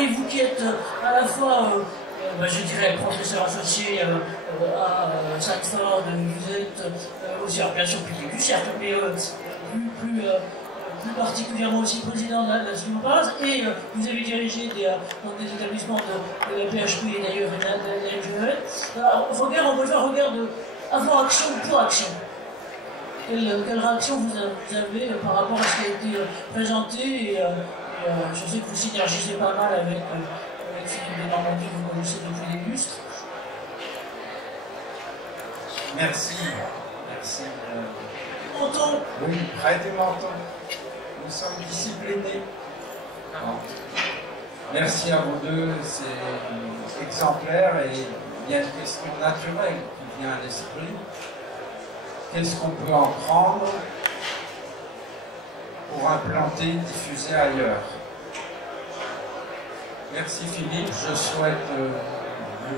Jean-Marie, vous qui êtes à la fois, je dirais, professeur associé à Stanford, vous êtes aussi, alors bien sûr, public du cercle, mais plus particulièrement aussi président de la Slimopaz, et vous avez dirigé des établissements de la PHP et d'ailleurs de la MGE. Alors, on peut faire un regard de avant-action pour action. Quelle réaction vous avez par rapport à ce qui a été présenté et je sais que vous synergisez pas mal avec Philippe de Normandie, que vous connaissez depuis des lustres. Merci. Merci. Menton. Oui, prêtez menton. Nous sommes disciplinés. Merci à vous deux, c'est exemplaire et il y a une question naturelle qui vient à l'esprit. Qu'est-ce qu'on peut en prendre pour implanter, diffuser ailleurs? Merci Philippe, je souhaite le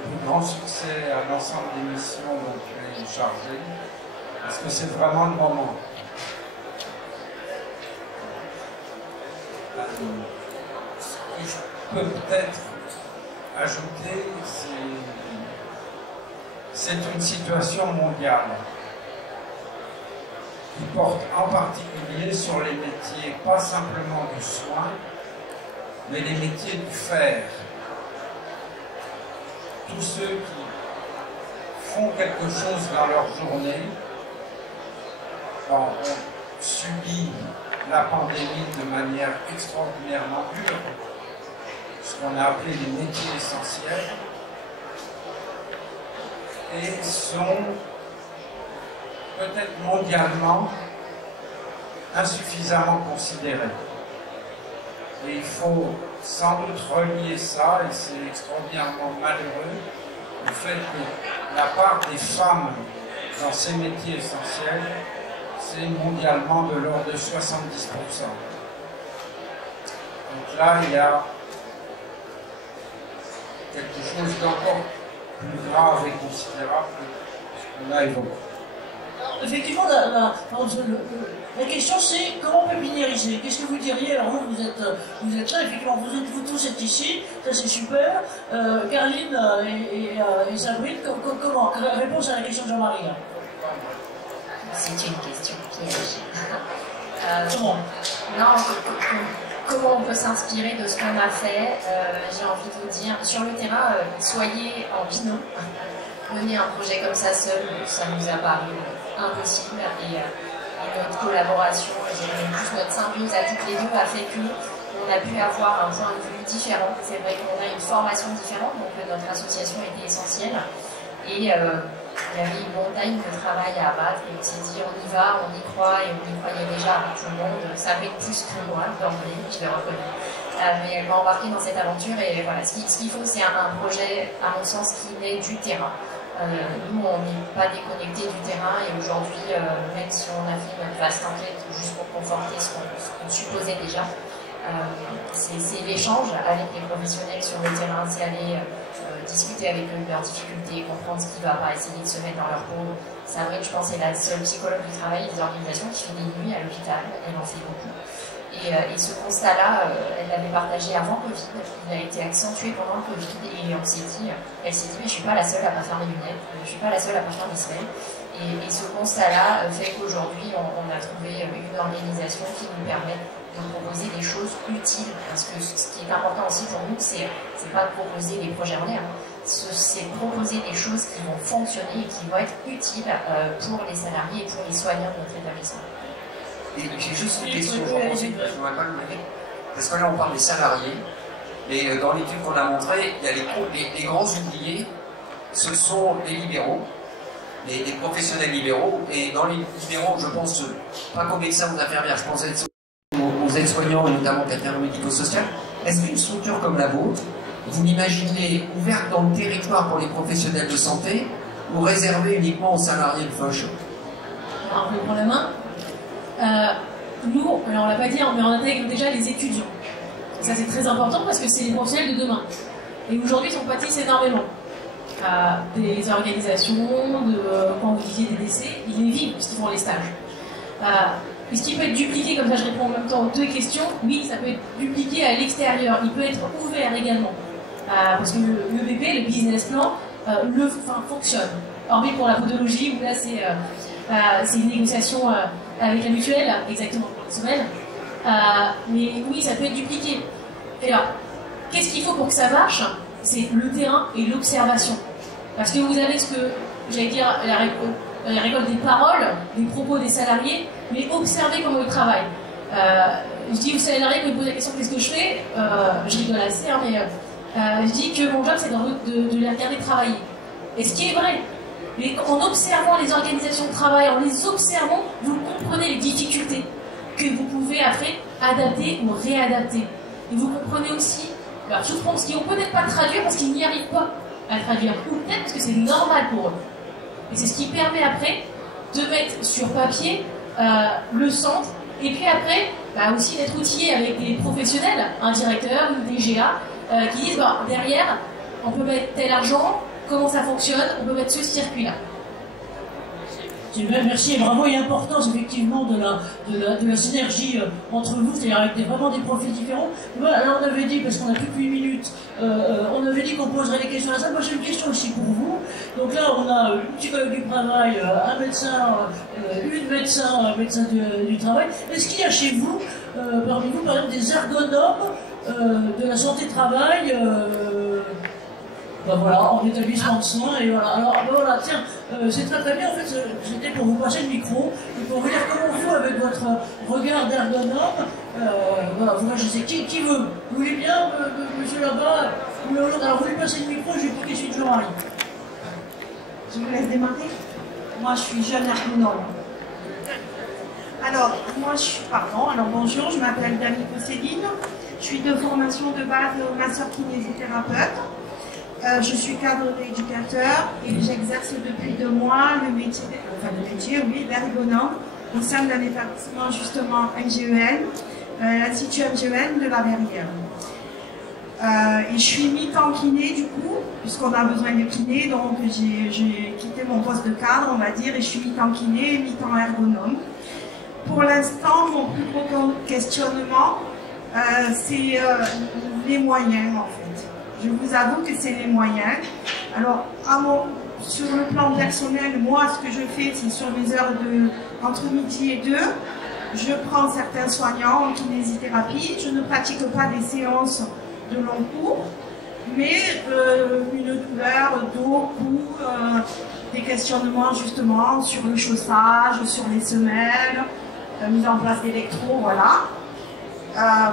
plus grand succès à l'ensemble des missions dont tu es chargé, parce que c'est vraiment le moment. Ce que je peux peut-être ajouter, c'est une situation mondiale qui porte en particulier sur les métiers, pas simplement du soin, mais les métiers du faire. Tous ceux qui font quelque chose dans leur journée ont subi la pandémie de manière extraordinairement dure, ce qu'on a appelé les métiers essentiels, et sont peut-être mondialement insuffisamment considérés. Et il faut sans doute relier ça, et c'est extraordinairement malheureux, au fait que la part des femmes dans ces métiers essentiels, c'est mondialement de l'ordre de 70%. Donc là, il y a quelque chose d'encore plus grave et considérable que ce qu'on a évoqué. Effectivement, la question c'est comment pépiniériser. Qu'est-ce que vous diriez? Alors vous êtes là, effectivement, vous tous êtes ici, ça c'est super. Caroline et Sabrine, comment? Réponse à la question de Jean-Marie. C'est une question piège. Comment on peut s'inspirer de ce qu'on a fait? J'ai envie de vous dire, sur le terrain, soyez en binôme. Mener un projet comme ça seul, ça nous a paru impossible, et notre collaboration, et plus notre symbiose à toutes les deux a fait qu'on a pu avoir un point de vue différent. C'est vrai qu'on a une formation différente, donc notre association était essentielle, et il y avait une montagne de travail à abattre, et on s'est dit on y va, on y croit, et on y croyait déjà avec tout le monde. Ça fait plus que moi d'emblée, je l'ai reconnu. Mais elle m'a embarqué dans cette aventure, et voilà, ce qu'il faut, c'est un projet, à mon sens, qui naît du terrain. Nous, on n'est pas déconnectés du terrain, et aujourd'hui, même si on a fait notre vaste enquête juste pour conforter ce qu'on supposait déjà, c'est l'échange avec les professionnels sur le terrain, c'est aller discuter avec eux de leurs difficultés, comprendre ce qui ne va pas, essayer de se mettre dans leur peau. Sabrine, je pense, est la seule psychologue du travail des organisations qui fait des nuits à l'hôpital, elle en fait beaucoup. Et ce constat-là, elle l'avait partagé avant Covid, il a été accentué pendant le Covid, et elle s'est dit, mais je ne suis pas la seule à ne pas faire mes lunettes, je ne suis pas la seule à ne pas faire mes semaines. Et ce constat-là fait qu'aujourd'hui, on a trouvé une organisation qui nous permet de proposer des choses utiles, parce que ce qui est important aussi pour nous, c'est pas de proposer des projets en l'air, c'est proposer des choses qui vont fonctionner et qui vont être utiles pour les salariés et pour les soignants de notre établissement. Et j'ai juste une question, je ne pas le mener, parce que là on parle des salariés, mais dans l'étude qu'on a montrée, il y a les grands oubliés, ce sont les libéraux, les professionnels libéraux, et dans les libéraux, je pense, pas qu'aux médecins ou aux infirmières, je pense aux aides-soignants et notamment quelqu'un médico-social. Est-ce qu'une structure comme la vôtre, vous l'imaginez ouverte dans le territoire pour les professionnels de santé, ou réservée uniquement aux salariés de Foch? Alors, je prends la main. Nous, alors on l'a pas dit, mais on intègre déjà les étudiants. Ça c'est très important parce que c'est les professionnels de demain. Et aujourd'hui, ils en pâtissent énormément. Des organisations, quand vous disiez des décès, ils les vivent parce qu'ils font les stages. Est-ce qu'il peut être dupliqué, comme ça je réponds en même temps aux deux questions? Oui, ça peut être dupliqué à l'extérieur. Il peut être ouvert également. Parce que le BP, le business plan, fonctionne. Hormis pour la podologie, où là c'est une négociation avec la mutuelle, exactement pour les semaines. Mais oui, ça peut être dupliqué. Et alors, qu'est-ce qu'il faut pour que ça marche? C'est le terrain et l'observation. Parce que vous avez ce que, j'allais dire, la récolte des paroles, des propos des salariés, mais observez comment ils travaillent. Je dis aux salariés, quand ils me posent la question qu'est-ce que je fais, je rigole assez, hein, mais je dis que mon job c'est de les regarder travailler. Et ce qui est vrai, mais en observant les organisations de travail, en les observant, vous comprenez les difficultés que vous pouvez après adapter ou réadapter. Et vous comprenez aussi leur souffrance qu'ils vont peut-être pas traduire parce qu'ils n'y arrivent pas à traduire, ou peut-être parce que c'est normal pour eux. Et c'est ce qui permet après de mettre sur papier le centre, et puis après aussi d'être outillé avec des professionnels, un directeur, une DGA, qui disent derrière, on peut mettre tel argent, comment ça fonctionne, on peut mettre ce circuit-là. Merci et bravo, et l'importance effectivement de la synergie entre vous, c'est-à-dire avec vraiment des profils différents. Voilà, alors on avait dit, parce qu'on a plus que 8 minutes, on avait dit qu'on poserait les questions à ça. Moi j'ai une question aussi pour vous. Donc là on a une psychologue du travail, un médecin, une médecin du travail. Est-ce qu'il y a chez vous, parmi vous par exemple, des ergonomes de la santé-travail voilà, en établissement de soins, et voilà. Alors, voilà, tiens, c'est très bien, en fait, c'était pour vous passer le micro, et pour vous dire comment vous, avec votre regard d'ergonome, voilà, vous réagissez. Qui veut? Vous voulez bien, monsieur là-bas, ou l'autre? Alors, vous lui passez le micro, je vais piquer celui de Jean-Marie. Je vous laisse démarrer. Moi, je suis jeune ergonome. Alors, bonjour, je m'appelle Dani Céline, je suis de formation de base masseur kinésithérapeute. Je suis cadre d'éducateur et j'exerce depuis 2 mois le métier d'ergonome au sein d'un établissement justement NGEN, l'Institut NGEN de la Verrière. Et je suis mi-temps kiné du coup, puisqu'on a besoin de kiné, donc j'ai quitté mon poste de cadre, on va dire, et je suis mi-temps kiné et mi-temps ergonome. Pour l'instant, mon plus gros questionnement, c'est les moyens en fait. Je vous avoue que c'est les moyens. Alors, sur le plan personnel, moi, ce que je fais, c'est sur mes heures entre midi et 2, je prends certains soignants en kinésithérapie. Je ne pratique pas des séances de long cours, mais une douleur, dos, cou, des questionnements justement sur le chaussage, sur les semelles, mise en place d'électro, voilà.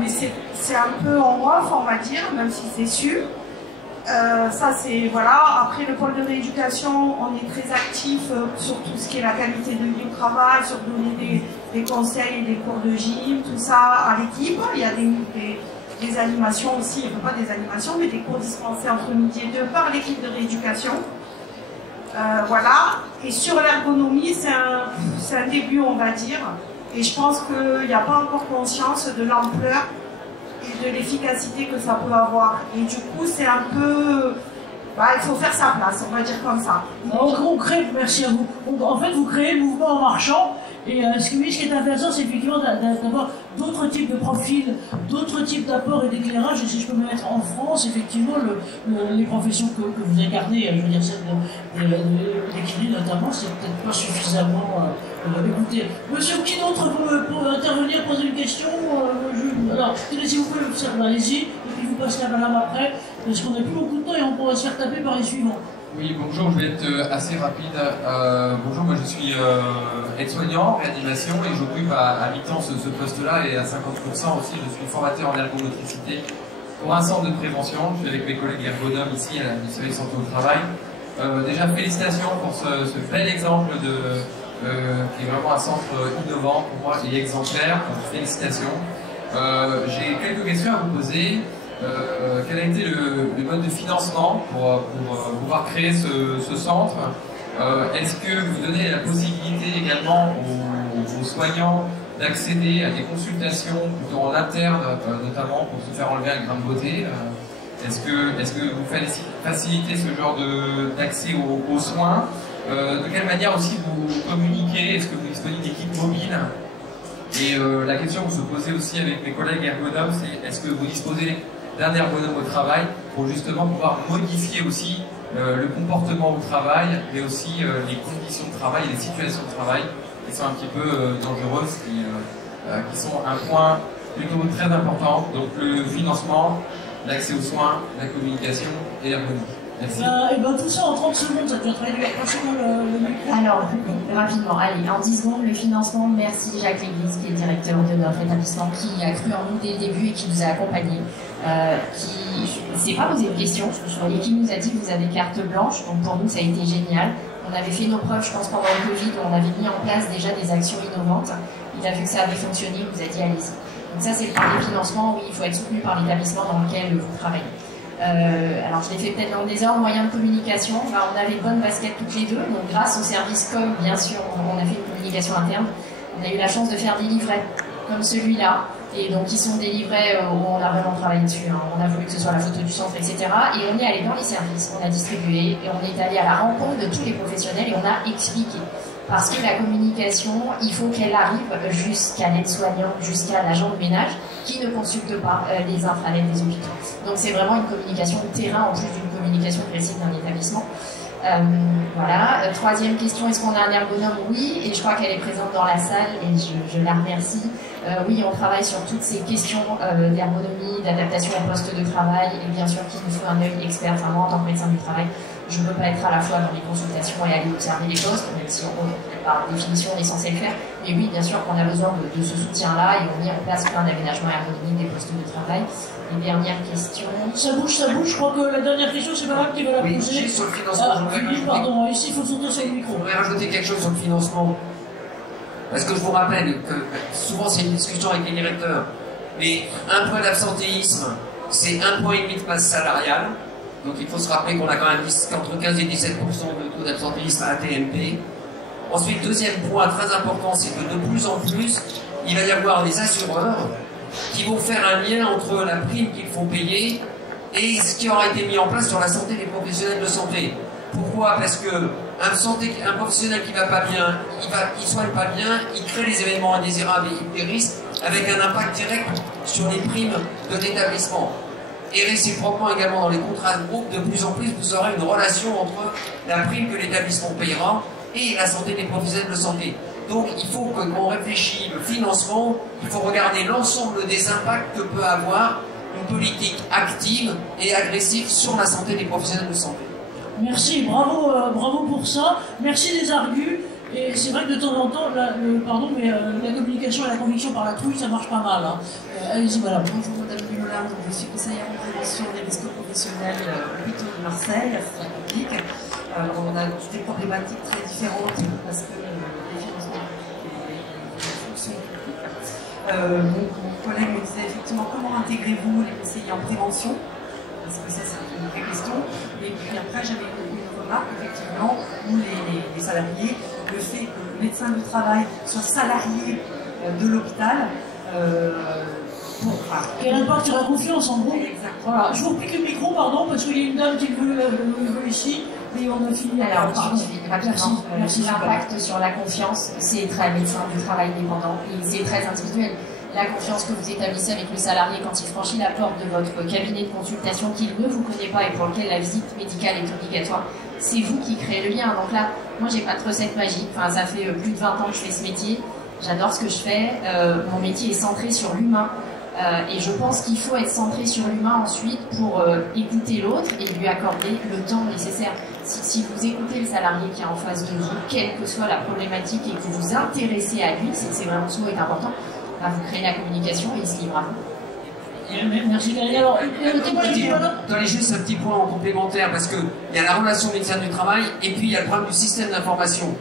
Mais c'est un peu en off, on va dire, même si c'est sûr. Ça c'est, voilà. Après le pôle de rééducation, on est très actif sur tout ce qui est la qualité de vie au travail, sur donner des conseils et des cours de gym, tout ça à l'équipe. Il y a des animations aussi, enfin pas des animations, mais des cours dispensés entre midi et 2 par l'équipe de rééducation. Voilà. Et sur l'ergonomie, c'est un début, on va dire. Et je pense qu'il n'y a pas encore conscience de l'ampleur et de l'efficacité que ça peut avoir. Et du coup, c'est un peu... il faut faire sa place, on va dire comme ça. Alors, on crée, merci à vous. En fait, vous créez le mouvement en marchant. Et ce qui est intéressant, c'est effectivement d'avoir d'autres types de profils, d'autres types d'apports et d'éclairage. Et si je peux me mettre en France, effectivement, les professions que vous incarnez, je veux dire celle des kinés notamment, c'est peut-être pas suffisamment écouté. Monsieur, qui d'autre pour intervenir, poser une question alors, si vous pouvez, allez-y, et puis vous passez la parole après, parce qu'on n'a plus beaucoup de temps et on pourra se faire taper par les suivants. Oui, bonjour, je vais être assez rapide. Bonjour, moi je suis aide-soignant, réanimation, et j'occupe à mi-temps ce poste-là, et à 50% aussi je suis formateur en ergomotricité pour un centre de prévention. Je suis avec mes collègues ergonomes ici à la Mutuelle Santé au Travail. Déjà félicitations pour ce bel exemple qui est vraiment un centre innovant pour moi et exemplaire. Donc, félicitations. J'ai quelques questions à vous poser. Quel a été le mode de financement pour pouvoir créer ce centre? Est-ce que vous donnez la possibilité également aux soignants d'accéder à des consultations plutôt en interne, notamment pour se faire enlever un grain de beauté? Est-ce que vous facilitez ce genre d'accès aux soins? De quelle manière aussi vous communiquez? Est-ce que vous disponible d'équipes mobiles. Et la question que se posait aussi avec mes collègues ergonomes, c'est est-ce que vous disposez d'un ergonome au travail pour justement pouvoir modifier aussi le comportement au travail, mais aussi les conditions de travail, les situations de travail qui sont un petit peu dangereuses, qui sont un point plutôt très important. Donc le financement, l'accès aux soins, la communication et l'ergonomie. Merci. Et ben tout ça en 30 secondes, ça doit traduire franchement le micro. Alors, rapidement, allez, en 10 secondes, le financement, merci Jacques Léglise, qui est directeur de notre établissement, qui a cru en nous dès le début et qui nous a accompagnés, qui s'est pas posé de questions, et qui nous a dit que vous avez carte blanche, donc pour nous ça a été génial. On avait fait nos preuves, je pense, pendant le Covid, où on avait mis en place déjà des actions innovantes. Il a vu que ça avait fonctionné, il vous a dit allez-y. Donc ça, c'est le premier financement, oui, il faut être soutenu par l'établissement dans lequel vous travaillez. Alors je l'ai fait peut-être dans des heures, moyens de communication, on avait de bonnes baskets toutes les deux, donc grâce au service com, bien sûr, on a fait une communication interne. On a eu la chance de faire des livrets comme celui-là, et donc qui sont des livrets où on a vraiment travaillé dessus, hein. On a voulu que ce soit la photo du centre, etc. Et on est allé dans les services, on a distribué, et on est allé à la rencontre de tous les professionnels et on a expliqué. Parce que la communication, il faut qu'elle arrive jusqu'à l'aide-soignant, jusqu'à l'agent de ménage, qui ne consulte pas les intranets des hôpitaux. Donc c'est vraiment une communication de terrain en plus d'une communication précise d'un établissement. Voilà. Troisième question, est-ce qu'on a un ergonome? Oui, et je crois qu'elle est présente dans la salle et je la remercie. Oui, on travaille sur toutes ces questions d'ergonomie, d'adaptation au poste de travail, et bien sûr qu'il nous faut un œil expert. Enfin, moi, en tant que médecin du travail, je ne peux pas être à la fois dans les consultations et aller observer les postes, même si par définition on est censé le faire. Mais oui, bien sûr qu'on a besoin de ce soutien-là et on met en place plein d'aménagements ergonomiques des postes de travail. Et dernière question. Ça bouge, je crois que la dernière question, c'est pas moi qui va la poser. Oui, sur le financement, pardon, ici il faut sauter sur le micro. Je voudrais rajouter quelque chose sur le financement. Parce que je vous rappelle que souvent c'est une discussion avec les directeurs, mais un point d'absentéisme, c'est 1,5 point de masse salariale. Donc il faut se rappeler qu'on a quand même entre 15 et 17% de taux d'absentéisme à AT-MP. Ensuite, deuxième point très important, c'est que de plus en plus, il va y avoir des assureurs qui vont faire un lien entre la prime qu'il faut payer et ce qui aura été mis en place sur la santé des professionnels de santé. Pourquoi? Parce que un professionnel qui va pas bien, il soigne pas bien, il crée les événements indésirables et des risques avec un impact direct sur les primes de l'établissement. Et réciproquement également dans les contrats de groupe, de plus en plus, vous aurez une relation entre la prime que l'établissement payera et la santé des professionnels de santé. Donc il faut que quand on réfléchit le financement, il faut regarder l'ensemble des impacts que peut avoir une politique active et agressive sur la santé des professionnels de santé. Merci, bravo pour ça. Merci des argus. Et c'est vrai que de temps en temps, la communication et la conviction par la trouille, ça marche pas mal. Hein. Allez-y, voilà. Bonjour, Madame Dumoulin, je suis conseillère en prévention des risques professionnels à l'hôpital de Marseille, à public. On a des problématiques très différentes parce que les financements et les fonctions publiques. Mon collègue me disait effectivement comment intégrez-vous les conseillers en prévention, parce que ça c'est une vraie question. Et puis après j'avais une remarque, effectivement, nous les salariés, le fait que le médecin du travail soit salarié de l'hôpital, quel impact sur la confiance en gros? Voilà. Je vous repique le micro, pardon, parce qu'il y a une dame qui veut ici, et on a fini. Alors, merci. L'impact sur la confiance, c'est très médecin du travail dépendant, et c'est très individuel. La confiance que vous établissez avec le salarié quand il franchit la porte de votre cabinet de consultation qu'il ne vous connaît pas et pour lequel la visite médicale est obligatoire, c'est vous qui créez le lien. Donc là, moi j'ai pas de recette magique, enfin, ça fait plus de 20 ans que je fais ce métier, j'adore ce que je fais, mon métier est centré sur l'humain. Et je pense qu'il faut être centré sur l'humain ensuite pour écouter l'autre et lui accorder le temps nécessaire. Si vous écoutez le salarié qui est en face de vous, quelle que soit la problématique et que vous vous intéressez à lui, c'est vraiment ce mot est important, bah, vous créez la communication et il se livre à vous. Merci Valérie. Alors, donnez juste un petit point en complémentaire parce qu'il y a la relation médecin du travail et puis il y a le problème du système d'information.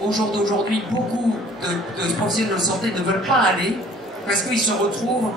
Au jour d'aujourd'hui, beaucoup de professionnels de santé ne veulent pas aller parce qu'ils se retrouvent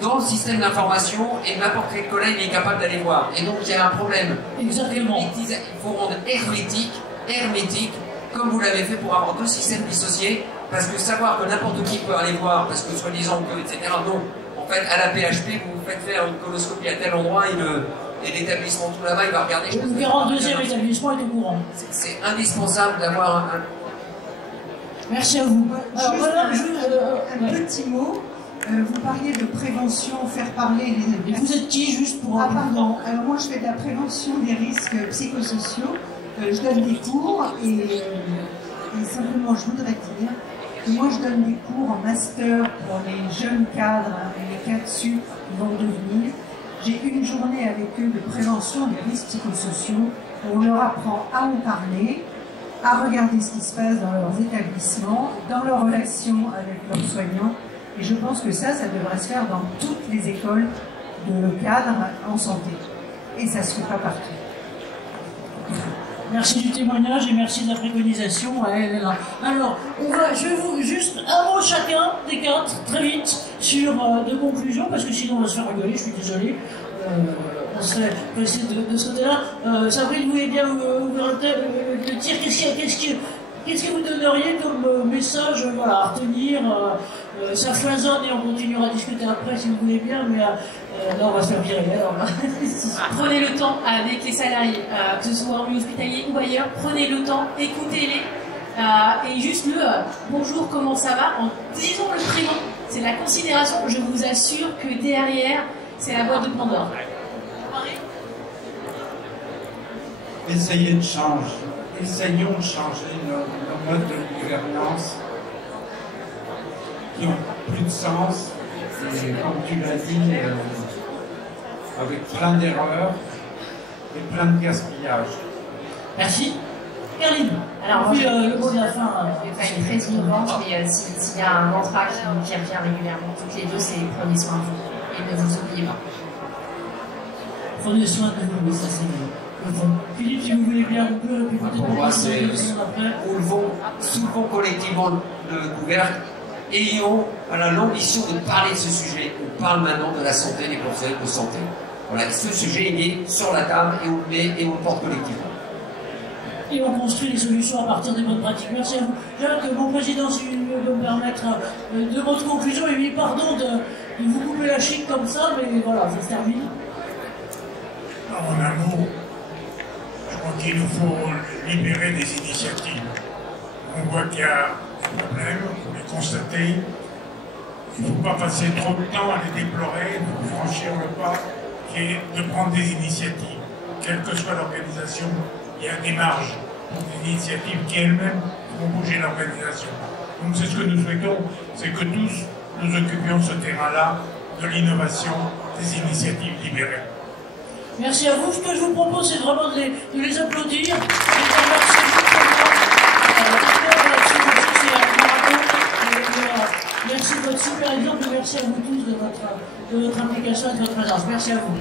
dans le système d'information et n'importe quel collègue est capable d'aller voir. Et donc il y a un problème. Exactement. Il faut rendre hermétique, comme vous l'avez fait pour avoir deux systèmes dissociés, parce que savoir que n'importe qui peut aller voir, parce que soi-disant que, etc. Non, en fait, à la PHP, vous vous faites faire une coloscopie à tel endroit et l'établissement tout là-bas, il va regarder. Le 42e établissement est au courant. C'est indispensable d'avoir Merci à vous. Alors, Juste un petit mot. Vous parliez de prévention, faire parler les... Et vous êtes qui, juste pour... Ah pardon, alors moi je fais de la prévention des risques psychosociaux, je donne des cours et simplement je voudrais dire que moi je donne des cours en master pour les jeunes cadres et les cadres sup qui vont devenir. J'ai une journée avec eux de prévention des risques psychosociaux où on leur apprend à en parler, à regarder ce qui se passe dans leurs établissements, dans leurs relations avec leurs soignants. Et je pense que ça devrait se faire dans toutes les écoles de cadre en santé. Et ça ne se fait pas partout. Merci du témoignage et merci de la préconisation. Alors, je vais vous juste un mot chacun des quatre, très vite, sur de conclusion, parce que sinon on va se faire rigoler, je suis désolé. On serait pressé de ce côté-là. Sabrine, vous voulez bien ouvrir le tir. Qu'est-ce que vous donneriez comme message à retenir? Ça foisonne et on continuera à discuter après si vous voulez bien, mais là on va se faire virer. Prenez le temps avec les salariés, que ce soit en milieu hospitalier ou ailleurs, prenez le temps, écoutez-les, et juste bonjour, comment ça va, en disant le prénom, c'est la considération, je vous assure que derrière, c'est la boîte de Pandore. Essayons de changer nos modes de gouvernance qui ont plus de sens, et comme tu l'as dit, avec plein d'erreurs et plein de gaspillage. Merci. Caroline, alors puis le mot de la fin. Je vais pas être très innovante, mais s'il y a un mantra qui revient régulièrement toutes les deux, c'est prenez soin de vous et ne vous oubliez pas. Prenez soin de vous, mais ça c'est le fond. Philippe, si vous voulez bien, on peut pour moi, c'est soulevons collectivement le couvercle, ayons l'ambition de parler de ce sujet. On parle maintenant de la santé, des professionnels de santé. Voilà, ce sujet il est sur la table et on le met et on le porte collectivement. Et on construit les solutions à partir des bonnes pratiques. Merci à vous. Jacques, mon président, si vous pouvez me permettre de votre conclusion, et oui, pardon de vous couper la chic comme ça, mais voilà, ça se termine. En un mot, je crois qu'il nous faut libérer des initiatives. On voit qu'il y a des problèmes, il faut les constater. Il ne faut pas passer trop de temps à les déplorer, il faut franchir le pas qui est de prendre des initiatives. Quelle que soit l'organisation, il y a des marges pour des initiatives qui elles-mêmes font bouger l'organisation. Donc c'est ce que nous souhaitons, c'est que tous nous occupions ce terrain-là de l'innovation, des initiatives libérées. Merci à vous. Ce que je vous propose, c'est vraiment de les applaudir. Merci de votre super exemple. Merci à vous tous de votre implication et de votre présence. Merci à vous.